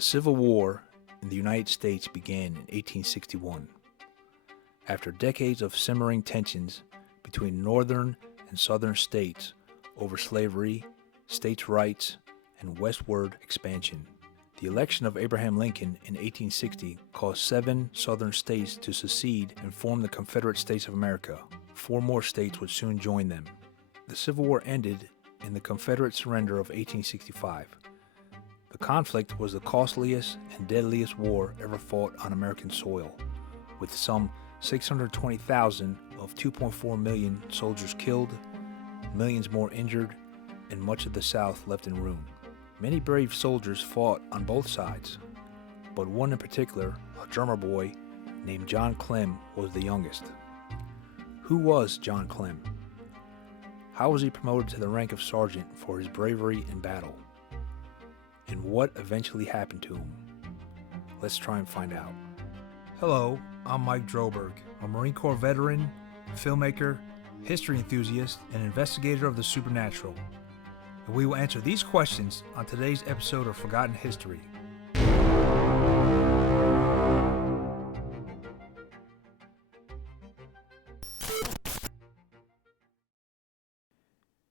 The Civil War in the United States began in 1861. After decades of simmering tensions between northern and southern states over slavery, states' rights, and westward expansion, the election of Abraham Lincoln in 1860 caused 7 southern states to secede and form the Confederate States of America. 4 more states would soon join them. The Civil War ended in the Confederate surrender of 1865. The conflict was the costliest and deadliest war ever fought on American soil, with some 620,000 of 2.4 million soldiers killed, millions more injured, and much of the South left in ruin. Many brave soldiers fought on both sides, but one in particular, a drummer boy named John Clem, was the youngest. Who was John Clem? How was he promoted to the rank of sergeant for his bravery in battle? And what eventually happened to him? Let's try and find out. Hello, I'm Mike Droberg, a Marine Corps veteran, filmmaker, history enthusiast, and investigator of the supernatural. And we will answer these questions on today's episode of Forgotten History.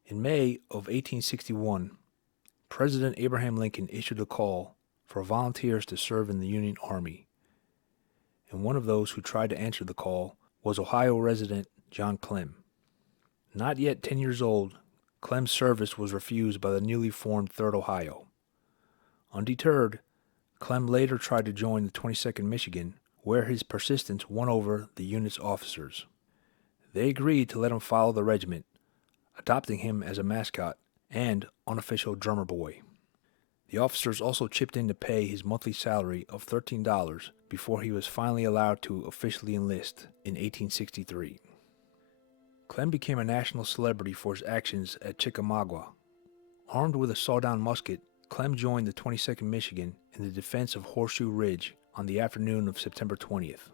In May of 1861, President Abraham Lincoln issued a call for volunteers to serve in the Union Army, and one of those who tried to answer the call was Ohio resident John Clem. Not yet 10 years old, Clem's service was refused by the newly formed 3rd Ohio. Undeterred, Clem later tried to join the 22nd Michigan, where his persistence won over the unit's officers. They agreed to let him follow the regiment, adopting him as a mascot and unofficial drummer boy. The officers also chipped in to pay his monthly salary of $13 before he was finally allowed to officially enlist in 1863. Clem became a national celebrity for his actions at Chickamauga. Armed with a sawed-down musket, Clem joined the 22nd Michigan in the defense of Horseshoe Ridge on the afternoon of September 20th.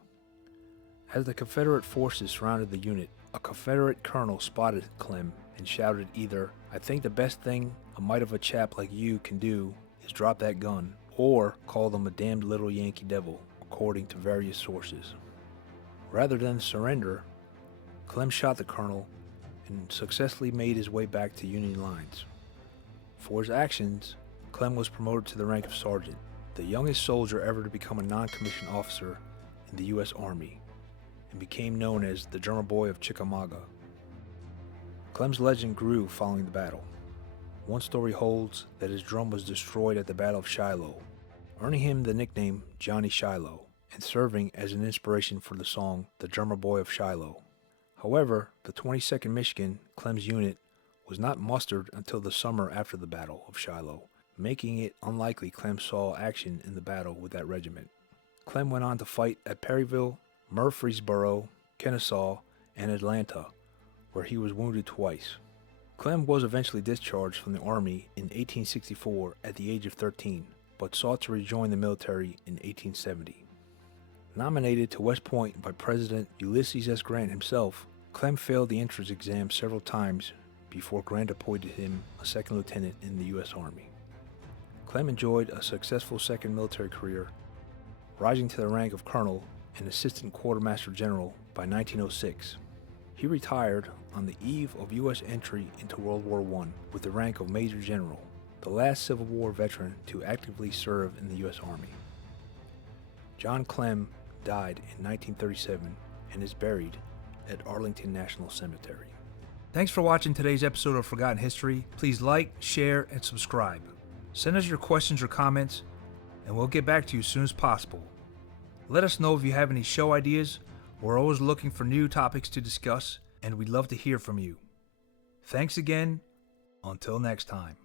As the Confederate forces surrounded the unit, a Confederate colonel spotted Clem and shouted either, "I think the best thing a mite of a chap like you can do is drop that gun," or called him a damned little Yankee devil, according to various sources. Rather than surrender, Clem shot the colonel and successfully made his way back to Union lines. For his actions, Clem was promoted to the rank of sergeant, the youngest soldier ever to become a non-commissioned officer in the U.S. Army, and became known as the drummer boy of Chickamauga. Clem's legend grew following the battle. One story holds that his drum was destroyed at the Battle of Shiloh, earning him the nickname Johnny Shiloh, and serving as an inspiration for the song The Drummer Boy of Shiloh. However, the 22nd Michigan, Clem's unit, was not mustered until the summer after the Battle of Shiloh, making it unlikely Clem saw action in the battle with that regiment. Clem went on to fight at Perryville, Murfreesboro, Kennesaw, and Atlanta, where he was wounded twice. Clem was eventually discharged from the Army in 1864 at the age of 13, but sought to rejoin the military in 1870. Nominated to West Point by President Ulysses S. Grant himself, Clem failed the entrance exam several times before Grant appointed him a second lieutenant in the U.S. Army. Clem enjoyed a successful second military career, rising to the rank of colonel and assistant quartermaster general by 1906. He retired on the eve of U.S. entry into World War I with the rank of Major General, the last Civil War veteran to actively serve in the U.S. Army. John Clem died in 1937 and is buried at Arlington National Cemetery. Thanks for watching today's episode of Forgotten History. Please like, share, and subscribe. Send us your questions or comments, and we'll get back to you as soon as possible. Let us know if you have any show ideas. We're always looking for new topics to discuss, and we'd love to hear from you. Thanks again. Until next time.